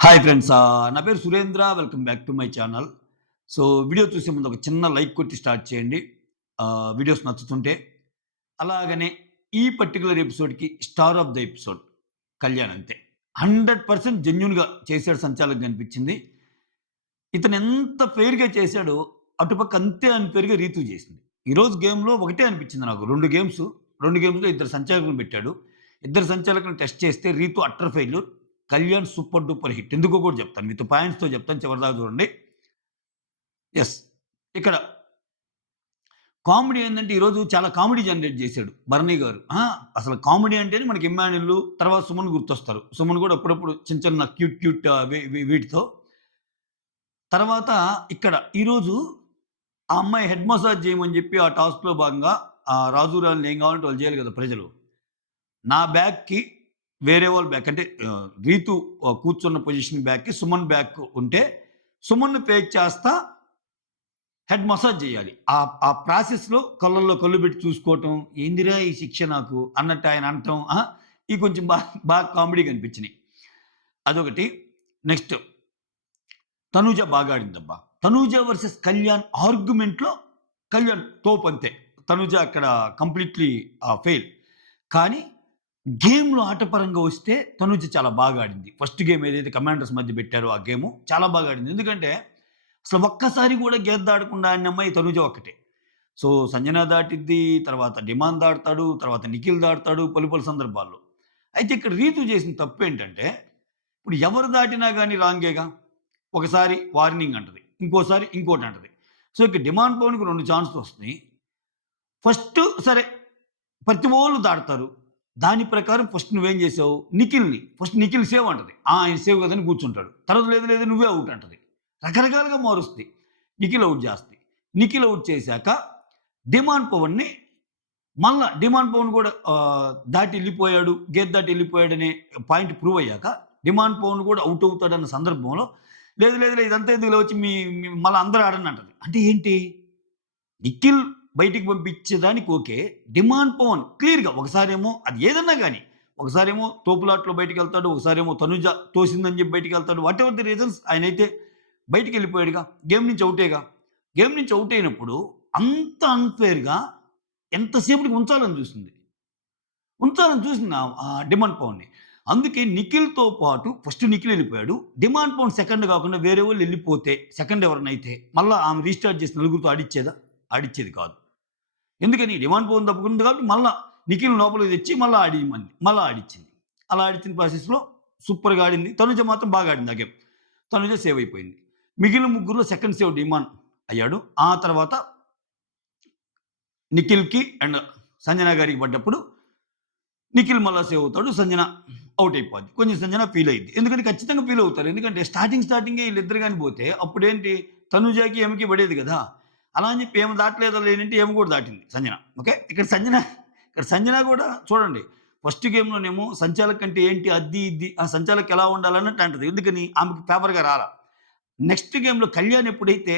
Hi friends. నా పేరు Surendra. Welcome back to my channel. So, video చూసే ముందు ఒక చిన్న లైక్ కొట్టి స్టార్ట్ చేయండి. వీడియోస్ నచ్చుతుంటే. అలాగనే ఈ పర్టిక్యులర్ ఎపిసోడ్‌కి star of the episode Kalyan అంతే. 100% జెన్యూన్‌గా చేసాడు సంచాలకుగా అనిపించింది. ఇతను ఎంత ఫెయిర్‌గా చేసాడో, అటుపక్క అంతే అన్‌ఫెయిర్‌గా రీతూ చేసింది. ఈరోజు గేమ్‌లో ఒకటే అనిపించింది నాకు. 2 గేమ్స్‌లో ఇద్దరు సంచాలకులను పెట్టాడు. ఇద్దరు సంచాలకులను టెస్ట్ చేస్తే Ritu utter failure. Kalyan super duper hit. ఎందుకో కూడా చెప్తాను. విత్ పాయింట్స్‌తో చెప్తాను చివరిదాకా చూడండి. యెస్. ఇక్కడ కామెడీ ఏందంటే ఈరోజు చాలా కామెడీ జనరేట్ చేసాడు భరణి గారు. అసలు కామెడీ అంటేనే మనకి 'ఇమ్మాన్యుల్' తర్వాత 'సుమన్' గుర్తొస్తారు. 'సుమన్' కూడా అప్పుడప్పుడు చిన్న చిన్న క్యూట్ క్యూట్ వీటితో. తర్వాత ఇక్కడ ఈరోజు ఆ అమ్మాయి హెడ్ మసాజ్ చేయమని చెప్పి ఆ టాస్క్‌లో భాగంగా రాజు రాణిని ఏం కావాలంటే వాళ్ళు చేయాలి కదా ప్రజలు. నా బ్యాగ్‌కి వేరే వాళ్ళ బ్యాక్ అంటే రీతు కూర్చున్న పొజిషన్ బ్యాక్‌కి సుమన్ బ్యాక్ ఉంటే, సుమన్‌ని ఫేక్ చేస్తా హెడ్ మసాజ్ చేయాలి. ఆ ప్రాసెస్‌లో కళ్ళల్లో కళ్ళు పెట్టి చూసుకోవటం, ఏందిరా ఈ శిక్ష నాకు అన్నట్టు ఆయన అనటం. ఇవి కొంచెం బాగా కామెడీగా అనిపించినాయి. అదొకటి. నెక్స్ట్ 'తనూజ' బాగా ఆడిందబ్బా. 'తనూజ వర్సెస్ కళ్యాణ్' ఆర్గ్యుమెంట్‌లో కళ్యాణ్ తోపంతే. 'తనూజ' అక్కడ కంప్లీట్‌లీ ఫెయిల్. కానీ గేమ్‌లో ఆటపరంగా వస్తే 'తనూజ' చాలా బాగా ఆడింది. ఫస్ట్ గేమ్ ఏదైతే కమాండర్స్ మధ్య పెట్టారో ఆ గేము చాలా బాగా ఆడింది. ఎందుకంటే అసలు ఒక్కసారి కూడా గేర్ దాటకుండా ఆడిన అమ్మాయి 'తనూజ' ఒక్కటే. సో, 'సంజన' దాటిద్ది, తర్వాత 'డిమాన్' దాటుతాడు, తర్వాత 'నిఖిల్' దాటుతాడు పలు సందర్భాల్లో. అయితే ఇక్కడ 'రీతు' చేసిన తప్పేంటంటే, ఇప్పుడు ఎవరు దాటినా గాని రాంగేగా. ఒకసారి వార్నింగ్ అంటది. ఇంకోసారి ఇంకోటంటది. సో, ఇక 'డిమాండ్ పవన్‌కి 2 ఛాన్స్‌లొస్తున్నాయి. ఫస్ట్ సరే ప్రతి వోళ్ళు దాటుతారు. దాని ప్రకారం ఫస్ట్ నువ్వేం చేసావు? ఫస్ట్ నిఖిల్ సేవ్ అంటది. ఆయన సేవ్ కదని కూర్చుంటాడు. తర్వాత లేదు లేదు నువ్వే ఔట్ అంటది. రకరకాలుగా మారుస్తది. నిఖిల్ ఔట్ చేస్తది. నిఖిల్ ఔట్ చేశాక డిమాండ్ పవన్‌ని మళ్ళా డిమాండ్ పవన్ కూడా దాటి ఎళ్ళిపోయాడు. గేట్ దాటి ఎళ్ళిపోయాడనే పాయింట్ ప్రూవ్ అయ్యాక డిమాండ్ పవన్ కూడా ఔట్ అవుతాడన్న సందర్భంలో లేదు లేదు ఇదంతా ఎందుకులే వచ్చి మీ మీ మళ్ళా అందరూ ఆడండి అంటది. అంటే ఏంటి? నిఖిల్ బయటికి పంపించేదానికి ఓకే. డిమాండ్ పవన్ క్లియర్‌గా ఒకసారేమో అది ఏదన్నా గాని, ఒకసారేమో తోపులాటలో బయటికెళ్తాడు. ఒకసారేమో తనుజ తోసిందని చెప్పి బయటికెళ్తాడు. వాటెవర్ ది రీజన్స్ ఆయనైతే బయటికెళ్ళిపోయాడుగా. గేమ్ నుంచి ఔటేగా. గేమ్ నుంచి ఔట్ అయినప్పుడు అంత అన్‌ఫెయిర్‌గా ఎంతసేపటికి ఉంచాలని చూసింది. ఉంచాలని చూసింది డిమాండ్ పవన్‌ని. అందుకే నిఖిల్‌తో పాటు ఫస్ట్ నిఖిల్ ఎళ్ళిపోయాడు. డిమాండ్ పవన్ సెకండ్ కాకుండా వేరే వాళ్ళు ఎళ్ళిపోతే, సెకండ్ ఎవరైనా అయితే మళ్ళా ఆమె రీస్టార్ట్ చేసి నలుగురితో ఆడిచ్చేదా? ఆడిచ్చేది కాదు. ఎందుకని డిమాండ్ పవన్ తప్పుకుంది కాబట్టి మళ్ళా నిఖిల్ లోపలికి తెచ్చి మళ్ళా ఆడియమంది. మళ్ళా ఆడిచ్చింది. అలా ఆడిచ్చిన ప్రాసెస్‌లో సూపర్‌గా ఆడింది. తనుజ మాత్రం బాగా ఆడింది ఆ గేమ్. తనుజ సేవ్ అయిపోయింది. మిగిలిన ముగ్గురులో సెకండ్ సేవ్ డిమాండ్ అయ్యాడు. ఆ తర్వాత నిఖిల్‌కి అండ్ సంజన గారికి పడ్డప్పుడు నిఖిల్ మళ్ళా సేవ్ అవుతాడు. సంజన ఔట్ అయిపోద్ది. కొంచెం సంజన ఫీల్ అయ్యిద్ది. ఎందుకంటే ఖచ్చితంగా ఫీల్ అవుతారు. ఎందుకంటే స్టార్టింగే ఈళ్ళిద్దరు గాని పోతే అప్పుడేంటి తనుజకి, ఈమెకి పడేది గదా! అలా అని చెప్పి ఈమె దాటలేదా లేనంటే ఈమె కూడా దాటింది సంజన. ఓకే. ఇక్కడ సంజన కూడా చూడండి. ఫస్ట్ గేమ్‌లోనేమో సంచాలక్ అంటే ఏంటి అద్ది, ఇద్ది ఆ సంచాలక్ ఎలా ఉండాలన్నట్టు అంటది. ఎందుకని ఆమెకి ఫేవర్‌గా రాలా. నెక్స్ట్ గేమ్‌లో కళ్యాణ్ ఎప్పుడైతే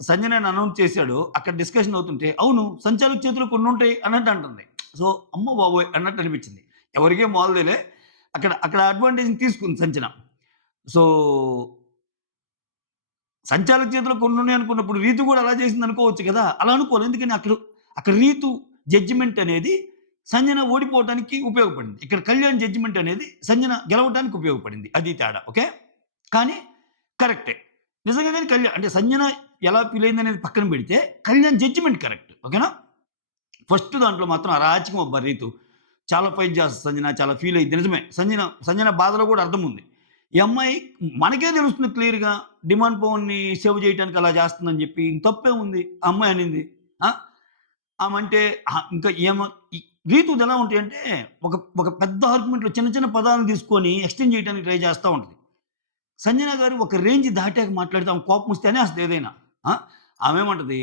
సంజనని అనౌన్స్ చేసాడో అక్కడ డిస్కషన్ అవుతుంటే, అవును సంచాలక్ చేతిలో కొన్నుంటాయి అన్నట్టు అంటుంది. సో, అమ్మ బాబోయ్! అన్నట్టు అనిపించింది. ఎవరికేం మొదలుదేలే. అక్కడ అక్కడ అడ్వాంటేజ్‌ని తీసుకుంది సంచన. సో, సంచాలక్ చేతిలో కొన్నున్నాయి అనుకున్నప్పుడు రీతు కూడా అలా చేసిందనుకోవచ్చు కదా! అలా అనుకోలే. ఎందుకని అక్కడ రీతు జడ్జిమెంట్ అనేది సంజన ఓడిపోవటానికి ఉపయోగపడింది. ఇక్కడ కళ్యాణ్ జడ్జిమెంట్ అనేది సంజన గెలవటానికి ఉపయోగపడింది. అది తేడా. ఓకే. కానీ కరెక్టే. నిజంగా గాని అంటే సంజన ఎలా ఫీల్ అయిందనేది పక్కన పెడితే కళ్యాణ్ జడ్జిమెంట్ కరెక్ట్. ఓకేనా? ఫస్ట్ దాంట్లో మాత్రం అరాచకం అబ్బా రీతు. చాలా ఫైట్ చేస్తది సంజన. చాలా ఫీల్ అయ్యిద్ది. నిజమే. సంజన బాధలో కూడా అర్థం ఉంది. ఈ అమ్మాయి మనకే తెలుస్తుంది క్లియర్‌గా డిమాండ్ పవన్‌ని సేవ్ చేయటానికి అలా చేస్తుందని చెప్పి. ఇంక తప్పేముంది? ఆ అమ్మాయి అనింది. ఆ! ఆమంటే ఇంకా ఈ రీతుది ఎలా ఉంటాయంటే ఒక ఒక పెద్ద ఆర్గ్యుమెంట్‌లో చిన్న చిన్న పదాలను తీసుకొని ఎక్స్‌టెండ్ చేయడానికి ట్రై చేస్తా ఉంటది. సంజన గారు ఒక రేంజ్ దాటాక మాట్లాడితే ఆమెకు కోపమొస్తే అనేస్తది ఏదైనా. ఆ! ఆమేమంటది,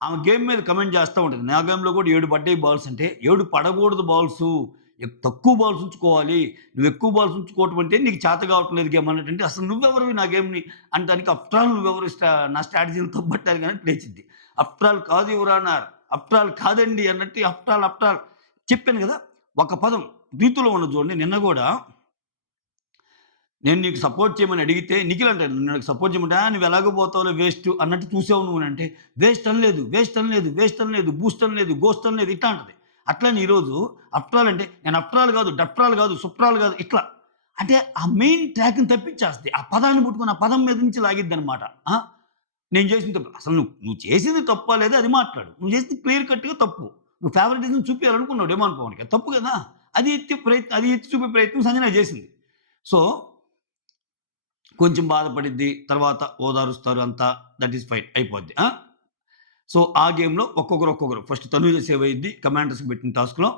ఆమె గేమ్ మీద కామెంట్ చేస్తా ఉంటది. నా గేమ్‌లో కూడా 7 పడ్డాయి బాల్స్ అంటే, 7 పడకూడదు బాల్సు. తక్కువ బాల్స్ ఉంచుకోవాలి. నువ్వు ఎక్కువ బాల్స్ ఉంచుకోవటం అంటే నీకు చేత కావట్లేదు గేమ్ అన్నట్టంటే, అసలు నువ్వెవరివి నా గేమ్‌ని అనటానికి ఆఫ్టర్ ఆల్ నువ్వెవరు నా స్ట్రాటజీని తప్పట్టానికి అన్నట్టు లేచిద్ది. ఆఫ్టర్ ఆల్ కాదు యువర్ ఆనర్. ఆఫ్టర్ ఆల్ కాదండి అన్నట్టు ఆఫ్టర్ ఆల్ చెప్పాను గదా! ఒక పదం రీతులో ఉన్నది చూడండి నిన్న గూడా నేను నీకు సపోర్ట్ చేయమని అడిగితే నిఖిల్ అంటాడు. నాకు సపోర్ట్ చేయమంటే, నువ్వు ఎలాగో పోతావులే వేస్ట్ అన్నట్టు చూసావు నువ్వు అంటే, వేస్ట్ అనలేదు, వేస్ట్ అనలేదు, వేస్ట్ అనలేదు, బూస్ట్ అనలేదు, గోస్ట్ అనలేదు ఇట్లా అంటది. అట్లని ఈరోజు అఫ్టర్ అంటే నేను అఫ్టర్ కాదు, డఫ్టర్ కాదు, సుప్రాల్ కాదు ఇట్లా. అంటే ఆ మెయిన్ ట్రాక్‌ని తప్పించేస్తది. ఆ పదాన్ని పట్టుకొని ఆ పదం మీద నుంచి లాగిద్దనమాట. నేను చేసిన తప్పు. అసలు నువ్వు నువ్వు చేసింది తప్పా లేదా అది మాట్లాడు. నువ్వు చేసింది క్లియర్ కట్‌గా తప్పు. నువ్వు ఫేవరెటిజం చూపియాలనుకున్నావు 'డిమాండ్ పవన్‌కి' అది తప్పు కదా! అది ఎత్తి చూపే ప్రయత్నం సంజన చేసింది. సో, కొంచెం బాధపడిద్ది. తర్వాత ఓదారుస్తారు అంతా. దట్ ఈస్ ఫైన్ అయిపోద్ది. సో, ఆ గేమ్‌లో ఒక్కొక్కరు ఫస్ట్ తనూజ సేవ్ అయ్యిద్ది కమాండర్స్‌కి పెట్టిన టాస్క్‌లో.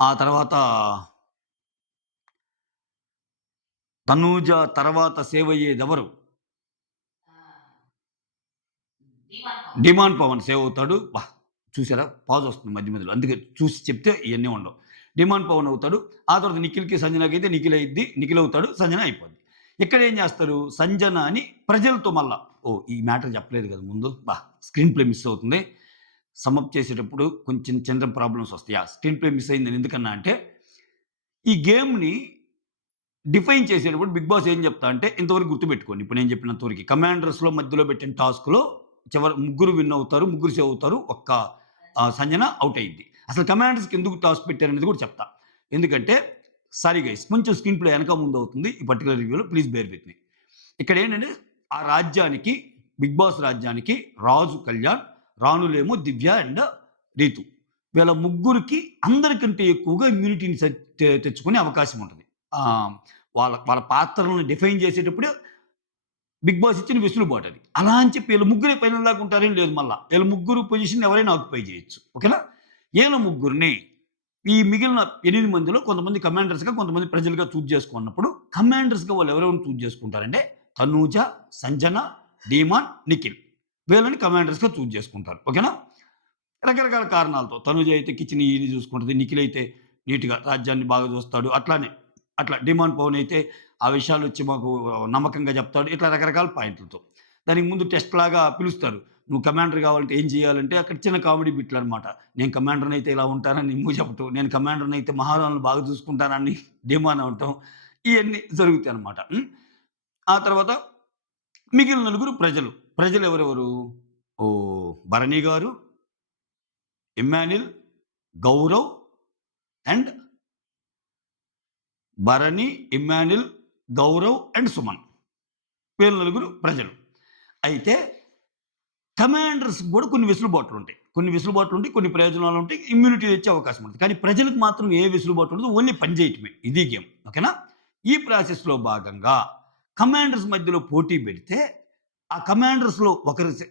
ఆ తర్వాత తనూజ తర్వాత సేవ్ అయ్యేదెవరు? డిమాండ్ పవన్ సేవ్ అవుతాడు. చూసారా పాజ్ వస్తుంది మధ్య మధ్యలో. అందుకే చూసి చెప్తే ఇయన్నీ ఉండవు. డిమాండ్ పవన్ అవుతాడు. ఆ తర్వాత నిఖిల్‌కి, సంజనకి అయితే నిఖిల్ అయ్యిద్ది. నిఖిల్ అవుతాడు. సంజన అయిపోద్ది. ఇక్కడ ఏం చేస్తారు? సంజనని ప్రజలతో మళ్ళా ఈ మ్యాటర్ చెప్పలేదు కదా ముందు. స్క్రీన్ ప్లే మిస్ అవుతుంది. సమ్ చేసేటప్పుడు కొంచెం చిన్న ప్రాబ్లమ్స్ వస్తాయి. స్క్రీన్ ప్లే మిస్ అయిందని ఎందుకన్నా అంటే, ఈ గేమ్‌ని డిఫైన్ చేసేటప్పుడు బిగ్ బాస్ ఏం చెప్తా అంటే ఇంతవరకు గుర్తుపెట్టుకోండి. ఇప్పుడు నేను చెప్పినంత వరకి. కమాండర్స్‌లో మధ్యలో పెట్టిన టాస్క్‌లో చివరి ముగ్గురు విన్ అవుతారు. ముగ్గురు సేవ్ అవుతారు. సంజన ఔట్ అయ్యిద్ది. అసలు కమాండర్స్‌కి ఎందుకు టాస్క్ పెట్టారనేది కూడా చెప్తా. ఎందుకంటే సారీ గైస్ కొంచెం స్క్రీన్ ప్లే వెనక ముందు అవుతుంది. ఈ పర్టిక్యులర్ రివ్యూలో ప్లీజ్ బేర్ విత్ మీ. ఇక్కడ ఏంటంటే ఆ రాజ్యానికి బిగ్ బాస్ రాజ్యానికి రాజు కళ్యాణ్, రాణులేమో దివ్య అండ్ రీతు. వీళ్ళ ముగ్గురికి అందరికంటే ఎక్కువగా ఇమ్యూనిటీని తెచ్చుకునే అవకాశం ఉంటది. వాళ్ళ వాళ్ళ పాత్రలను డిఫైన్ చేసేటప్పుడే బిగ్ బాస్ ఇచ్చిన వెసులుబాటు అది. అలా అని చెప్పి వీళ్ళు ముగ్గురే ఫైనల్ దాకా ఉంటారని లేదు మళ్ళా. వీళ్ళ ముగ్గురు పొజిషన్ ఎవరైనా ఆక్యుపై చేయొచ్చు. ఓకేనా? వీళ్ళ ముగ్గురిని ఈ మిగిలిన 8 మందిలో కొంతమంది కమాండర్స్‌గా, కొంతమంది ప్రజలుగా చూజ్ చేసుకున్నప్పుడు కమాండర్స్‌గా వాళ్ళు ఎవరెవరిని చూజ్ చేసుకుంటారంటే తనూజ, సంజన, డీమాన్, నిఖిల్. వీళ్ళని కమాండర్స్‌గా చూజ్ చేసుకుంటారు. ఓకేనా? రకరకాల కారణాలతో. తనూజ అయితే కిచెన్ ఇది చూసుకుంటది. నిఖిల్ అయితే నీట్‌గా రాజ్యాన్ని బాగా చూస్తాడు. అట్లా డిమాండ్ పవన్ అయితే ఆ విషయాలొచ్చి మాకు నమ్మకంగా చెప్తాడు. ఇట్లా రకరకాల పాయింట్లతో. దానికి ముందు టెస్ట్ లాగా పిలుస్తారు. నువ్వు కమాండర్ కావాలంటే ఏం చేయాలంటే అక్కడ చిన్న కామెడీ బిట్లనమాట. నేను కమాండర్‌నయితే ఇలా ఉంటానని నిమ్ము చెప్పటం. నేను కమాండర్‌నయితే మహారాణులను బాగా చూసుకుంటానని డిమాండ్ అవ్వటం. ఇయన్నీ జరుగుతాయనమాట. ఆ తర్వాత మిగిలిన నలుగురు ప్రజలు. ప్రజలు ఎవరెవరు? Bharani garu, Emmanuel, Gaurav and Bharani, Emmanuel, Gaurav and Suman. వీళ్ళు నలుగురు ప్రజలు. అయితే కమాండర్స్‌కి కూడా కొన్ని వెసులుబాట్లుంటాయి. కొన్ని ప్రయోజనాలుంటాయి. ఇమ్యూనిటీ తెచ్చే అవకాశం ఉంటుంది. కానీ ప్రజలకు మాత్రం ఏ వెసులుబాటు ఉండదు. ఓన్లీ పని చేయటమే. ఇది గేమ్. ఓకేనా? ఈ ప్రాసెస్‌లో భాగంగా కమాండర్స్ మధ్యలో పోటీ పెడితే, ఆ కమాండర్స్‌లో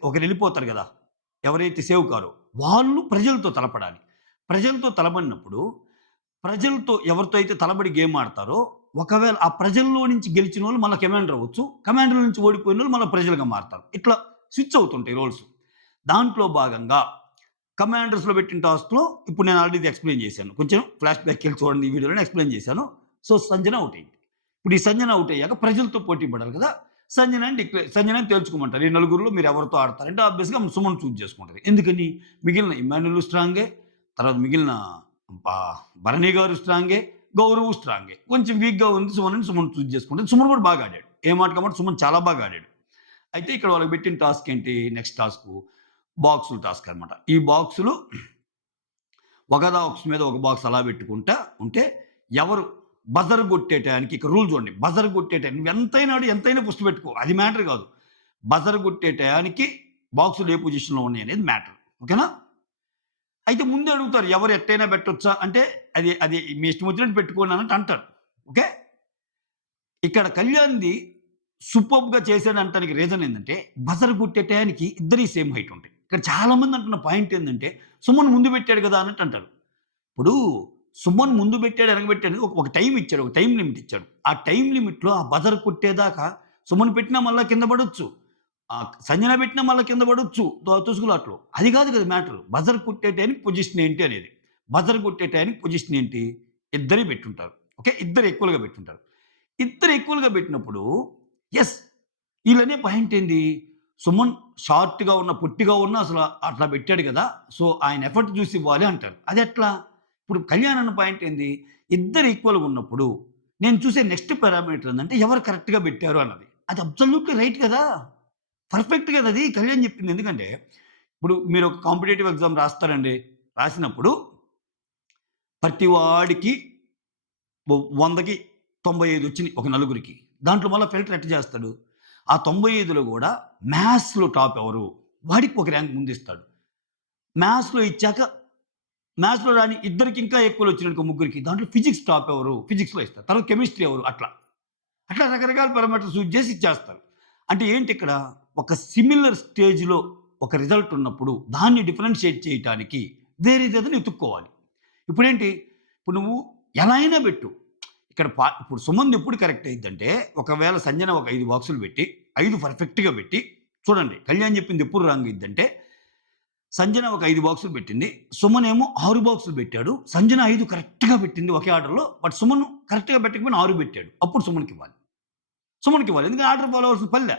ఒకరెళ్ళిపోతారు గదా! ఎవరైతే సేవ్ కారో వాళ్ళు ప్రజలతో తలపడాలి. ప్రజలతో తలబడినప్పుడు, ప్రజలతో ఎవరితో అయితే తలబడి గేమ్ ఆడతారో, ఒకవేళ ఆ ప్రజల్లో నుంచి గెలిచినోళ్ళు మళ్ళా కమాండర్ అవ్వచ్చు. కమాండర్ నుంచి ఓడిపోయినోళ్ళు మళ్ళా ప్రజలుగా మారతారు. ఇట్లా స్విచ్ అవుతుంటాయి రోల్స్. దాంట్లో భాగంగా కమాండర్స్‌లో పెట్టిన టాస్క్‌లో ఇప్పుడు నేను ఆల్రెడీ ఇది ఎక్స్‌ప్లెయిన్ చేశాను. కొంచెం ఫ్లాష్ బ్యాక్‌కెళ్ళి చూడండి ఈ వీడియోలో ఎక్స్‌ప్లెయిన్ చేశాను. సో, సంజన ఔట్ అయింది. ఇప్పుడు ఈ సంజన ఔట్ అయ్యాక ప్రజలతో పోటీ పడాలి కదా! సంజనని తేల్చుకోమంటారు. ఈ నలుగురిలో మీరు ఎవరితో ఆడతారంటే ఆబ్వియస్‌గా సుమన్ చూజ్ చేసుకుంటది. ఎందుకని? మిగిలిన ఇమ్మాన్యుల్ స్ట్రాంగే. తర్వాత మిగిలిన భరణి గారు స్ట్రాంగే. గౌరవ్ స్ట్రాంగే. కొంచెం వీక్‌గా ఉంది సుమన్ చూజ్ చేసుకుంటది. సుమన్ కూడా బాగా ఆడాడు. ఏ మాట కామాట సుమన్ చాలా బాగా ఆడాడు. అయితే ఇక్కడ వాళ్ళకి పెట్టిన టాస్క్ ఏంటి? నెక్స్ట్ టాస్కు బాక్సులు టాస్క్ అనమాట. ఈ బాక్సులు ఒక బాక్స్ మీద ఒక బాక్స్ అలా పెట్టుకుంటా ఉంటే ఎవరు బజర్ కొట్టే టయానికి ఇక రూల్ చూడండి. బజర్ కొట్టే టైం నువ్వెంతైనా ఆడు, ఎంతైనా పుష్టి పెట్టుకో. అది మ్యాటర్ కాదు. బజర్ కొట్టే టయానికి బాక్సులు ఏ పొజిషన్‌లో ఉన్నాయి అనేది మ్యాటర్. ఓకేనా? అయితే ముందే అడుగుతారు. ఎవరు ఎట్టైనా పెట్టొచ్చా? అంటే అది మీ ఇష్టం వచ్చినట్టు పెట్టుకోండి అన్నట్టు అంటారు. ఓకే? ఇక్కడ కళ్యాణ్‌ది సూపర్బ్‌గా చేశాడంటానికి రీజన్ ఏందంటే, బజర్ కొట్టే టయానికి ఇద్దరియి సేమ్ హైట్ ఉంటాయి. ఇక్కడ చాలామంది అంటున్న పాయింట్ ఏందంటే, సుమన్ ముందు పెట్టాడు కదా! అన్నట్టు అంటారు. ఇప్పుడు సుమన్ ముందు పెట్టాడు, ఎనకబెట్టాడు ఒక టైమ్ ఇచ్చాడు. ఒక టైమ్ లిమిట్ ఇచ్చాడు. ఆ టైమ్ లిమిట్‌లో ఆ బజర్ కొట్టేదాకా సుమన్ పెట్టినా మళ్ళా కింద పడొచ్చు. సంజన పెట్టినా మళ్ళా కింద పడొచ్చు. తుసుగులాటలో. అది కాదు కదా మ్యాటర్. బజర్ కొట్టే టయానికి పొజిషన్ ఏంటి అనేది. బజర్ కొట్టే టయానికి పొజిషన్ ఏంటి? ఇద్దరే పెట్టుంటారు. ఓకే. ఇద్దరు ఈక్వల్‌గా పెట్టుంటారు. ఇద్దరు ఈక్వల్‌గా పెట్టినప్పుడు యెస్. ఈళ్ళనే పాయింట్ ఏంది? సుమన్ షార్ట్‌గా ఉన్న, పొట్టిగా ఉన్న అసల అట్లా పెట్టాడు కదా! సో, ఆయన ఎఫర్ట్ చూసి ఇవ్వాలి అంటారు. అదెట్లా? ఇప్పుడు కళ్యాణ్ అన్న పాయింట్ ఏంది? ఇద్దరు ఈక్వల్‌గా ఉన్నప్పుడు నేను చూసే నెక్స్ట్ పారామీటర్ ఏందంటే ఎవరు కరెక్ట్‌గా పెట్టారు అన్నది. అది అబ్సల్యూట్‌లీ రైట్ కదా! పర్ఫెక్ట్ కదా అది కళ్యాణ్ చెప్పింది. ఎందుకంటే, ఇప్పుడు మీరు ఒక కాంపిటీటివ్ ఎగ్జామ్ రాస్తారండి. రాసినప్పుడు ప్రతి వాడికి 100కి 95 వచ్చినియి ఒక నలుగురికి. దాంట్లో మళ్ళా ఫిల్టర్ ఎట్ట చేస్తాడు? ఆ 95లో గూడా మ్యాథ్స్‌లో టాప్ ఎవరు? వాడికి ఒక ర్యాంక్ ముందిస్తాడు. మ్యాథ్స్‌లో ఇచ్చాక మ్యాథ్స్‌లో రాని ఇద్దరికి ఇంకా ఎక్కువలొచ్చినాయనుకో ముగ్గురికి, దాంట్లో ఫిజిక్స్ టాప్ ఎవరు? ఫిజిక్స్‌లో ఇస్తారు. తర్వాత కెమిస్ట్రీ ఎవరు? అట్లా. అట్లా రకరకాల పారామీటర్స్ యూజ్ చేసి ఇచ్చేస్తారు. అంటే ఏంటిక్కడ? ఒక సిమిలర్ స్టేజ్‌లో ఒక రిజల్ట్ ఉన్నప్పుడు దాన్ని డిఫరెన్షియేట్ చేయటానికి వేరేదేదైనా ఎతుక్కోవాలి. ఇప్పుడేంటి? ఇప్పుడు నువ్వు ఎలా అయినా పెట్టు. ఇక్కడ ఇప్పుడు సుమంద్ ఎప్పుడు కరెక్ట్ అయిద్దంటే, ఒకవేళ సంజన ఒక 5 బాక్సులు పెట్టి, 5 పర్ఫెక్ట్‌గా పెట్టి చూడండి కళ్యాణ్ చెప్పింది ఎప్పుడు రాంగ్ అయిద్దంటే, సంజన ఒక 5 బాక్సులు పెట్టింది. సుమన్ ఏమో 6 బాక్సులు పెట్టాడు. సంజన 5 కరెక్ట్‌గా పెట్టింది ఒకే ఆర్డర్‌లో. బట్ సుమన్ కరెక్ట్‌గా పెట్టకపోయినా 6 పెట్టాడు. అప్పుడు సుమన్‌కివ్వాలి. సుమన్‌కివ్వాలి. ఎందుకంటే ఆర్డర్ ఫాలో అవ్వాల్సిన పనిలే.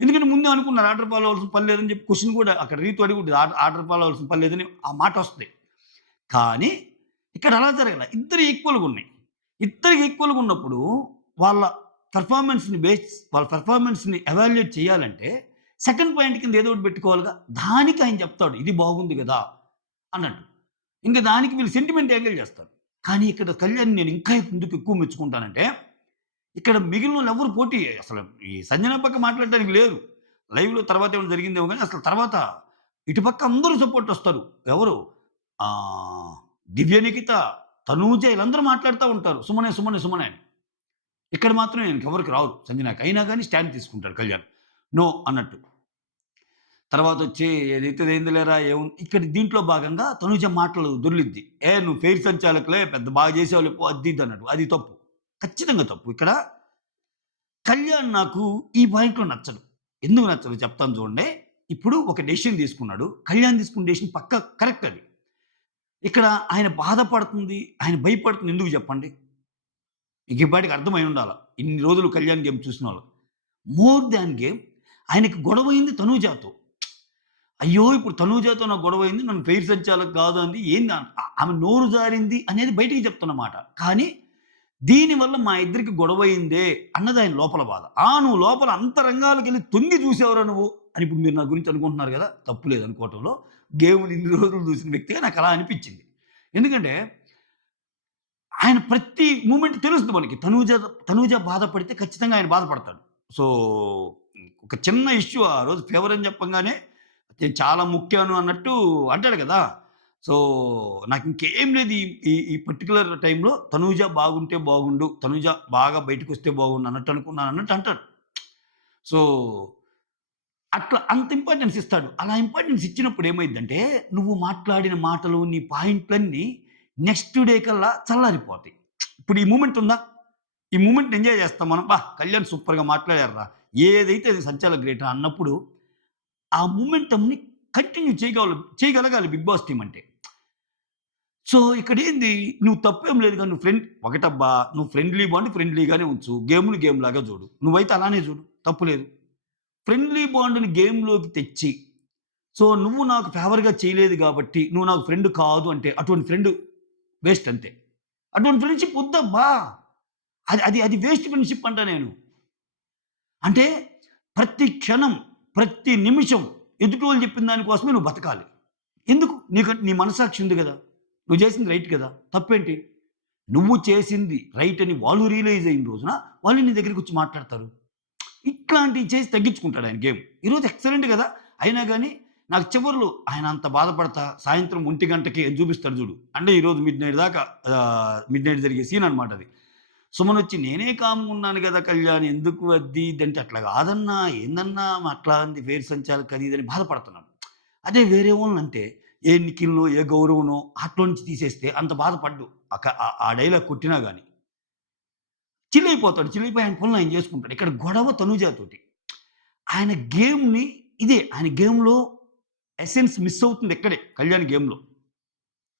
ఎందుకంటే ముందే అనుకున్నారు ఆర్డర్ ఫాలో అవ్వాల్సిన పని లేదని చెప్పి క్వెషన్ కూడా అక్కడ రీతు అడిగి ఉంటది. ఆర్డర్ ఫాలో అవ్వాల్సిన పని లేదని ఆ మాటొస్తది. కానీ ఇక్కడ అలా జరగల. ఇద్దరు ఈక్వల్‌గా ఉన్నాయి. ఇద్దరికి ఈక్వల్‌గా ఉన్నప్పుడు వాళ్ళ వాళ్ళ పెర్ఫార్మన్స్‌ని ఎవాల్యుయేట్ చేయాలంటే సెకండ్ పాయింట్ కింద ఏదో ఒకటి పెట్టుకోవాలిగా. దానికి ఆయన చెప్తాడు. ఇది బాగుంది గదా! అన్నట్టు. ఇంక దానికి వీళ్ళు సెంటిమెంట్ యాంగిల్ చేస్తారు. కానీ ఇక్కడ కళ్యాణ్ నేను ఇంకా ఎందుకు ఎక్కువ మెచ్చుకుంటానంటే, ఇక్కడ మిగిలినోళ్ళు ఎవరు పోటీ అసలు ఈ సంజన పక్క మాట్లాడడానికి లేరు. లైవ్‌లో తర్వాత ఏమైనా జరిగిందేమో గాని అసలు తర్వాత ఇటుపక్క అందరూ సపోర్ట్ వస్తారు. ఎవరు? ఆహ్, దివ్య నిఖిత, తనూజ ఈళ్ళందరూ మాట్లాడుతా ఉంటారు. సుమనే, సుమనే, సుమనే అని. ఇక్కడ మాత్రం ఇంకెవరికి రాదు సంజనకి. అయినా గాని స్టాండ్ తీసుకుంటాడు కళ్యాణ్. నో అన్నట్టు. తర్వాతొచ్చి ఏదైతే అయింది లేరా ఇక్కడ దీంట్లో భాగంగా తనూజ మాటలు దొర్లిద్ది. నువ్వు ఫెయిర్ సంచాలకులే పెద్ద బాగా చేసావులే పో అది ఇది అన్నట్టు. అది తప్పు. ఖచ్చితంగా తప్పు. ఇక్కడ కళ్యాణ్ నాకు ఈ పాయింట్‌లో నచ్చడు. ఎందుకు నచ్చదో చెప్తాను చూడండి. ఇప్పుడు ఒక డెసిషన్ తీసుకున్నాడు. కళ్యాణ్ తీసుకున్న డెసిషన్ పక్కా కరెక్ట్ అది. ఇక్కడ ఆయన బాధపడుతుంది, ఆయన భయపడుతుంది ఎందుకు చెప్పండి? మీకు ఈ పాటికి అర్థమై ఉండాల. ఇన్ని రోజులు కళ్యాణ్ గేమ్ చూసినోళ్ళకి. మోర్ థాన్ గేమ్ ఆయనకి గొడవయింది తనూజాతో. అయ్యో! ఇప్పుడు తనూజాతో నాకు గొడవయింది. నన్ను ఫెయిర్ సంచాలక్ కాదు అంది. ఏంది ఆమె నోరు జారింది అనేది బయటికి చెప్తున్నమాట. కానీ దీనివల్ల మా ఇద్దరికి గొడవయిందే అన్నది ఆయన లోపల బాధ. నువ్వు లోపల అంతరంగాలకెళ్ళి తొంగి చూసావురా నువ్వు అని ఇప్పుడు మీరు నా గురించి అనుకుంటున్నారు గదా! తప్పు లేదనుకోవటంలో. గేమ్‌ని ఇన్ని రోజులు చూసిన వ్యక్తిగా నాకలా అనిపిచ్చింది. ఎందుకంటే ఆయన ప్రతి మూమెంట్ తెలుస్తది మనకి. తనూజ బాధపడితే ఖచ్చితంగా ఆయన బాధపడతాడు. సో, ఒక చిన్న ఇష్యూ ఆ రోజు ఫేవర్ అని చెప్పంగానే నేను చాలా ముఖ్యాను అన్నట్టు అంటాడు గదా! సో, నాకింకేం లేదు ఈ ఈ ఈ పర్టిక్యులర్ టైమ్‌లో తనూజ బాగుంటే బాగుండు. తనూజ బాగా బయటకొస్తే బాగుండు అన్నట్టు అనుకున్నాను అన్నట్టు అంటాడు. సో, అట్లా అంత ఇంపార్టెన్స్ ఇస్తాడు. అలా ఇంపార్టెన్స్ ఇచ్చినప్పుడు ఏమైద్దంటే, నువ్వు మాట్లాడిన మాటలు, నీ పాయింట్‌లన్నీ నెక్స్ట్ డే కల్లా చల్లారిపోతాయి. ఇప్పుడు ఈ మూమెంట్ ఉందా? ఈ మూమెంట్‌ని ఎంజాయ్ చేస్తాం మనం. కళ్యాణ్ సూపర్‌గా మాట్లాడారురా! ఏదైతే అది సంచాలక్ గ్రేట్‌రా అన్నప్పుడు, ఆ మొమెంటమ్‌ని కంటిన్యూ చేయగలగాలి బిగ్ బాస్ టీమ్ అంటే. సో, ఇక్కడేంది నువ్వు తప్పేం లేదుగా నువ్వు ఒకటబ్బా నువ్వు ఫ్రెండ్లీ బాండ్ ఫ్రెండ్లీగానే ఉంచు. గేమ్‌ని గేమ్‌లాగా చూడు. నువ్వైతే అలానే చూడు. తప్పు లేదు. ఫ్రెండ్లీ బాండ్‌ని గేమ్‌లోకి తెచ్చి, సో, నువ్వు నాకు ఫేవర్‌గా చేయలేదు గాబట్టి, నువ్వు నాకు ఫ్రెండ్ కాదు అంటే, అటువంటి ఫ్రెండ్ వేస్ట్ అంతే. అటువంటి ఫ్రెండ్‌షిప్ వద్దబ్బా! అది అది అది వేస్ట్ ఫ్రెండ్‌షిప్ అంటా నేను. అంటే ప్రతి క్షణం, ప్రతి నిమిషం ఎదుటోళ్ళు చెప్పిన దాని కోసమే నువ్వు బతకాలి. ఎందుకు? నీ మనస్సాక్షి ఉంది గదా! నువ్వు చేసింది రైట్ గదా! తప్పేంటి? నువ్వు చేసింది రైట్ అని వాళ్ళు రియలైజ్ అయిన రోజున, వాళ్ళు నీ దగ్గరికొచ్చి మాట్లాడతారు. ఇట్లాంటివి చేసి తగ్గించుకుంటాడు ఆయన గేమ్. ఈరోజు ఎక్సలెంట్ గదా! అయినా గాని నాకు చివర్లో ఆయన అంత బాధపడతా సాయంత్రం 1:00కి అని చూపిస్తాడు చూడు. అంటే ఈరోజు మిడ్‌నైట్ దాకా మిడ్‌నైట్ జరిగే సీన్ అనమాట అది. సుమనొచ్చి నేనే కామ్‌గా ఉన్నాను గదా! కళ్యాణ్ ఎందుకు అది ఇది అంటే అట్లా గాదన్నా ఏందన్నా అట్లా అంది ఫెయిర్ సంచాలక్ అది ఇది అని బాధపడుతున్నాడు. అదే వేరే వాళ్ళనంటే ఏ నిఖిల్‌నో, ఏ గౌరవ్‌నో ఆట్లో నుంచి తీసేస్తే అంత బాధపడ్డు. ఆ డైలాగ్ కొట్టినా గాని. చిల్ అయిపోతాడు. చిల్ అయిపోయి ఆయన పనులు ఆయన చేసుకుంటాడు. ఇక్కడ గొడవ తనూజతోటి. ఆయన గేమ్‌ని ఆయన గేమ్‌లో ఎసెన్స్ మిస్ అవుతుంది ఇక్కడే కళ్యాణ్ గేమ్‌లో.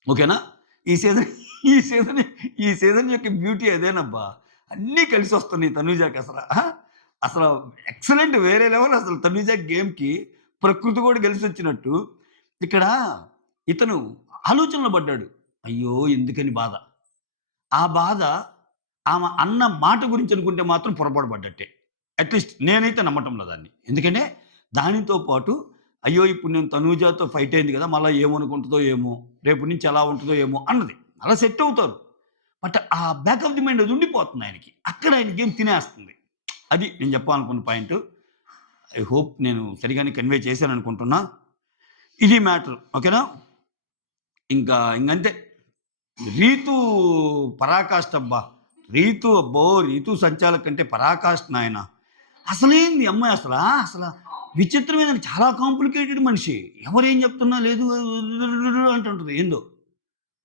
ఓకేనా? ఈ సీజన్ ఈ సీజన్ ఈ సీజన్ యొక్క బ్యూటీ అదేనబ్బా! అన్నీ కలిసొస్తున్నాయి తనూజకసల. అసలు ఎక్సలెంట్ వేరే లెవెల్ అసలు తనూజ గేమ్‌కి ప్రకృతి కూడా కలిసొచ్చినట్టు ఇక్కడ ఇతను ఆలోచనలో పడ్డాడు. అయ్యో! ఎందుకని బాధ. ఆ బాధ ఆమె అన్న మాట గురించి అనుకుంటే మాత్రం పొరపాటు పడ్డట్టే. అట్‌లీస్ట్ నేనైతే నమ్మటంలా దాన్ని. ఎందుకంటే దానితో పాటు అయ్యో! ఇప్పుడు నేను తనూజాతో ఫైట్ అయింది కదా! మళ్ళా ఏమనుకుంటదో ఏమో! రేపటి నుంచి ఎలా ఉంటదో ఏమో! అన్నది. అలా సెట్ అవుతారు. బట్ ఆ బ్యాక్ ఆఫ్ ది మైండ్ అది ఉండిపోతుంది ఆయనకి. అక్కడ ఆయన గేమ్ తినేస్తుంది. అది నేను చెప్పాలనుకున్న పాయింటు. ఐ హోప్ నేను సరిగానే కన్వే చేశాననుకుంటున్నా. ఇది మ్యాటర్. ఓకేనా? ఇంగంతే. రీతూ పరాకాష్ఠబ్బా! రీతూ సంచాలక్ కంటే పరాకాష్ఠ నాయన. అసలేంది ఈ అమ్మాయి అసలా? విచిత్రమైనది చాలా కాంప్లికేటెడ్ మనిషి. ఎవరేం చెప్తున్నా లేదు అంటుంటది ఏందో.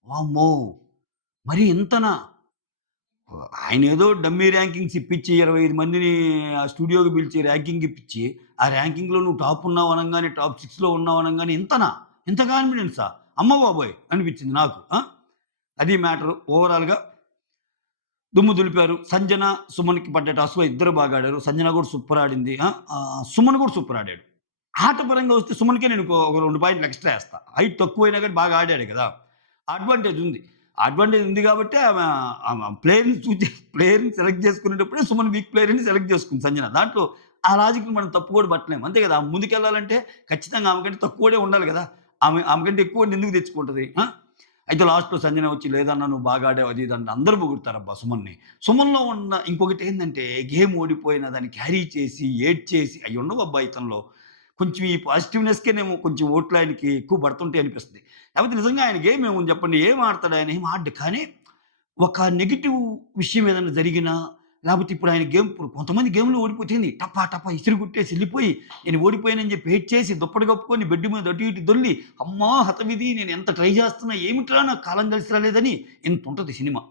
వామ్మో! మరి ఇంతనా? ఆయనేదో డమ్మీ ర్యాంకింగ్స్ ఇప్పిచ్చి 25 మందిని ఆ స్టూడియోకి పిలిచి ర్యాంకింగ్ ఇప్పిచ్చి, ఆ ర్యాంకింగ్‌లో నువ్వు టాప్ ఉన్నావు అనంగానే, టాప్ 6లో ఉన్నావు అనంగానే ఇంతనా? ఇంత కాన్ఫిడెన్సా? అమ్మ బాబోయ్! అనిపించింది నాకు. అది మ్యాటరు. ఓవరాల్‌గా దుమ్ము దులిపారు. సంజన, సుమన్‌కి పడ్డ టాస్క్‌లో ఇద్దరు బాగా ఆడారు. సంజన కూడా సూపర్ ఆడింది. సుమన్ కూడా సూపర్ ఆడాడు. ఆట పరంగా వస్తే సుమన్‌కే నేను ఒక 2 పాయింట్లు ఎక్స్‌ట్రా ఏస్తా. హైట్ తక్కువైనా గాని బాగా ఆడాడు కదా! అడ్వాంటేజ్ ఉంది. అడ్వాంటేజ్ ఉంది గాబట్టే ఆమె ప్లేయర్‌ని సెలెక్ట్ చేసుకునేటప్పుడే సుమన్ వీక్ ప్లేయర్‌ని సెలెక్ట్ చేసుకుంది సంజన. దాంట్లో ఆ లాజిక్‌ని మనం తప్పు కూడా పట్టలేం. అంతే కదా! ఆమె ముందుకెళ్ళాలంటే ఖచ్చితంగా ఆమె కంటే తక్కువోడే ఉండాలి కదా! ఆమె కంటే ఎక్కువోడిని ఎందుకు తెచ్చుకుంటది? అయితే లాస్ట్‌లో సంజన వచ్చి లేదన్నా నువ్వు బాగా ఆడావు అది ఇది అంటే అందరూ పొగుడుతారబ్బా సుమన్‌ని. సుమన్‌లో ఉన్న ఇంకొకటేందంటే గేమ్ ఓడిపోయిన దాన్ని క్యారీ చేసి, ఏడ్చేసి అయ్యుండవబ్బా ఇతనిలో. కొంచెం ఈ పాజిటివ్‌నెస్‌కేనేమో కొంచెం ఓట్లు ఆయనకి ఎక్కువ పడుతుంటాయి అనిపిస్తది. లేకపోతే నిజంగా ఆయన గేమ్ ఏముంది చెప్పండి? ఏం ఆడతాడు ఆయన? ఏం ఆడడు. కానీ ఒక నెగెటివ్ విషయం ఏదైనా జరిగినా, లేపోతే ఇప్పుడు ఆయన గేమ్ ఇప్పుడు కొంతమంది గేమ్‌లో ఓడిపోతేంది టపా టపా ఇసిరి కొట్టేసి ఎళ్ళిపోయి, నేను ఓడిపోయానని చెప్పి ఏడ్చేసి దుప్పటి కప్పుకొని బెడ్ మీద అటు ఇటు దొర్లి, అమ్మా హతవిధి నేను ఎంత ట్రై చేస్తున్నా ఏమిట్రా నాకు కాలం కలిసి రాలేదని ఇంతుంటది సినిమా.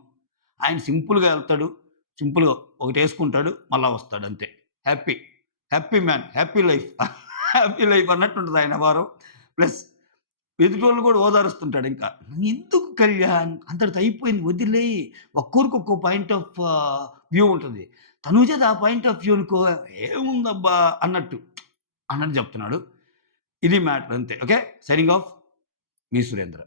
ఆయన సింపుల్‌గా ఎళ్తాడు. సింపుల్‌గా ఒకటేసుకుంటాడు. మళ్ళా వస్తాడు అంతే. Happy. Happy man. Happy life. Happy life అన్నట్టుంటది ఆయన వ్యవహారం. ప్లస్ ఎదుటోళ్ళని కూడా ఓదారుస్తుంటాడింకా. ఎందుకు కళ్యాణ్ అంతటితో అయిపోయింది వదిలేయి. ఒక్కొరికి ఒక్కో పాయింట్ ఆఫ్ వ్యూ ఉంటది. తనూజది ఆ పాయింట్ ఆఫ్ వ్యూ అనుకో ఏముందబ్బా అన్నట్టు చెప్తున్నాడు. ఇది మ్యాటర్ అంతే. ఓకే. Signing off. మీ సురేంద్ర.